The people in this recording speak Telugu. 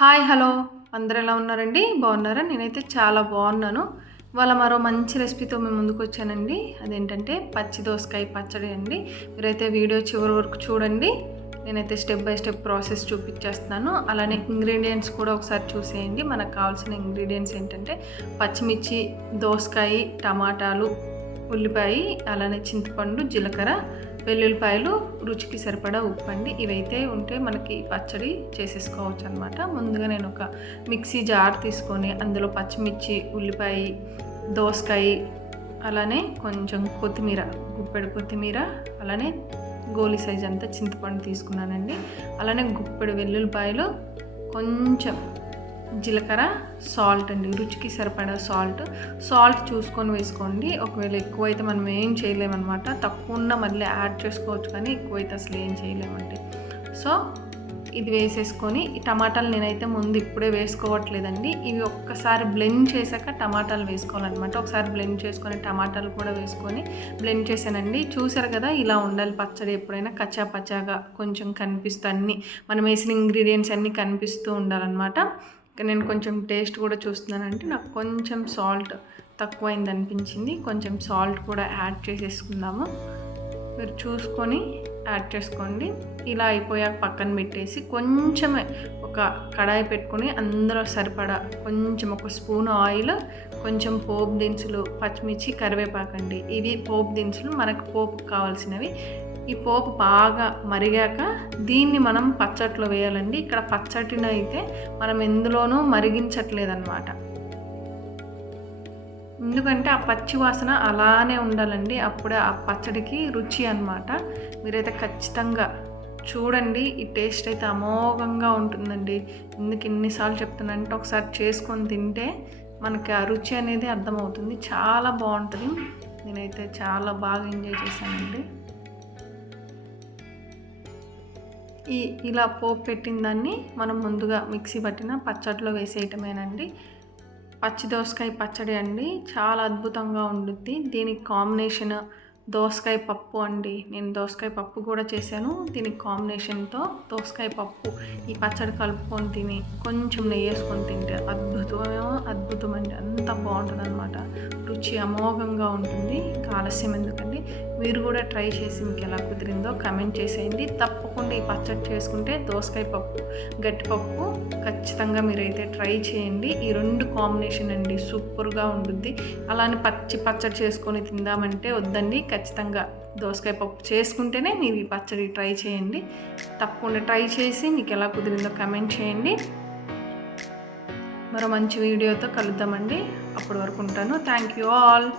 హాయ్ హలో అందరూ ఎలా ఉన్నారండి? బాగున్నారా? నేనైతే చాలా బాగున్నాను. ఇవాళ మరో మంచి రెసిపీతో మేము ముందుకు వచ్చానండి. అదేంటంటే పచ్చి దోసకాయ పచ్చడి అండి. మీరైతే వీడియో చివరి వరకు చూడండి. నేనైతే స్టెప్ బై స్టెప్ ప్రాసెస్ చూపించేస్తున్నాను. అలానే ఇంగ్రీడియంట్స్ కూడా ఒకసారి చూసేయండి. మనకు కావాల్సిన ఇంగ్రీడియంట్స్ ఏంటంటే పచ్చిమిర్చి, దోసకాయ, టమాటాలు, ఉల్లిపాయ, అలానే చింతపండు, జీలకర్ర, వెల్లుల్లిపాయలు, రుచికి సరిపడా ఉప్పు అండి. ఇవైతే ఉంటే మనకి పచ్చడి చేసేసుకోవచ్చు అనమాట. ముందుగా నేను ఒక మిక్సీ జార్ తీసుకొని అందులో పచ్చిమిర్చి, ఉల్లిపాయ, దోసకాయ, అలానే కొంచెం కొత్తిమీర, గుప్పెడు కొత్తిమీర, అలానే గోలి సైజ్ అంతా చింతపండు తీసుకున్నానండి. అలానే గుప్పెడు వెల్లుల్లిపాయలు, కొంచెం జీలకర్ర, సాల్ట్ అండి, రుచికి సరిపడా సాల్ట్ చూసుకొని వేసుకోండి. ఒకవేళ ఎక్కువైతే మనం ఏం చేయలేమన్నమాట. తక్కువ ఉన్న మళ్ళీ యాడ్ చేసుకోవచ్చు, కానీ ఎక్కువైతే అసలు ఏం చేయలేమండి. సో ఇది వేసేసుకొని ఈ టమాటాలు నేనైతే ముందు ఇప్పుడే వేసుకోవట్లేదండి. ఇవి ఒక్కసారి బ్లెండ్ చేశాక టమాటాలు వేసుకోవాలన్నమాట. ఒకసారి బ్లెండ్ చేసుకొని టమాటాలు కూడా వేసుకొని బ్లెండ్ చేశానండి. చూసారు కదా, ఇలా ఉండాలి పచ్చడి. ఎప్పుడైనా కచ్చా పచ్చాగా కొంచెం కనిపిస్తూ అన్నీ మనం వేసిన ఇంగ్రీడియంట్స్ అన్నీ కనిపిస్తూ ఉండాలన్నమాట. నేను కొంచెం టేస్ట్ కూడా చూస్తున్నానంటే నాకు కొంచెం సాల్ట్ తక్కువైంది అనిపించింది. కొంచెం సాల్ట్ కూడా యాడ్ చేసేసుకుందాము. మీరు చూసుకొని యాడ్ చేసుకోండి. ఇలా అయిపోయాక పక్కన పెట్టేసి కొంచెమే ఒక కడాయి పెట్టుకొని అందులో సరిపడా కొంచెం ఒక స్పూన్ ఆయిల్, కొంచెం పోపు దినుసులు, పచ్చిమిర్చి, కరివేపాకండి. ఇవి పోపు దినుసులు మనకు పోపు కావాల్సినవి. ఈ పోపు బాగా మరిగాక దీన్ని మనం పచ్చట్లో వేయాలండి. ఇక్కడ పచ్చడిని అయితే మనం ఎందులోనూ మరిగించట్లేదన్నమాట. ఎందుకంటే ఆ పచ్చి వాసన అలానే ఉండాలండి. అప్పుడే ఆ పచ్చడికి రుచి అన్నమాట. మీరైతే ఖచ్చితంగా చూడండి. ఈ టేస్ట్ అయితే అమోఘంగా ఉంటుందండి. ఎందుకు ఎన్నిసార్లు చెప్తున్నానంటే ఒకసారి చేసుకొని తింటే మనకి ఆ రుచి అనేది అర్థమవుతుంది. చాలా బాగుంటుంది. నేనైతే చాలా బాగా ఎంజాయ్ చేశానండి. ఇలా పోపు పెట్టిన దాన్ని మనం ముందుగా మిక్సీ పట్టిన పచ్చడిలో వేసేయటమేనండి. పచ్చి దోసకాయ పచ్చడి అండి, చాలా అద్భుతంగా ఉంటుంది. దీనికి కాంబినేషన్ దోసకాయ పప్పు అండి. నేను దోసకాయ పప్పు కూడా చేశాను. దీనికి కాంబినేషన్తో దోసకాయ పప్పు ఈ పచ్చడి కలుపుకొని తిని కొంచెం నెయ్యి వేసుకొని తింటే అద్భుతం అండి. అంత బాగుంటుంది అనమాట. రుచి అమోఘంగా ఉంటుంది. ఇంకా ఆలస్యం ఎందుకండి, మీరు కూడా ట్రై చేసి మీకు ఎలా కుదిరిందో కమెంట్ చేసేయండి. తప్పకుండా ఈ పచ్చడి చేసుకుంటే దోసకాయ పప్పు, గట్టిపప్పు ఖచ్చితంగా మీరైతే ట్రై చేయండి. ఈ రెండు కాంబినేషన్ అండి సూపర్గా ఉంటుంది. అలానే పచ్చడి చేసుకొని తిందామంటే వద్దండి. ఖచ్చితంగా దోసకాయ పప్పు చేసుకుంటేనే మీరు ఈ పచ్చడి ట్రై చేయండి. తప్పకుండా ట్రై చేసి మీకు ఎలా కుదిరిందో కమెంట్ చేయండి. మరో మంచి వీడియోతో కలుద్దామండి. అప్పటి వరకు ఉంటాను. Thank you all.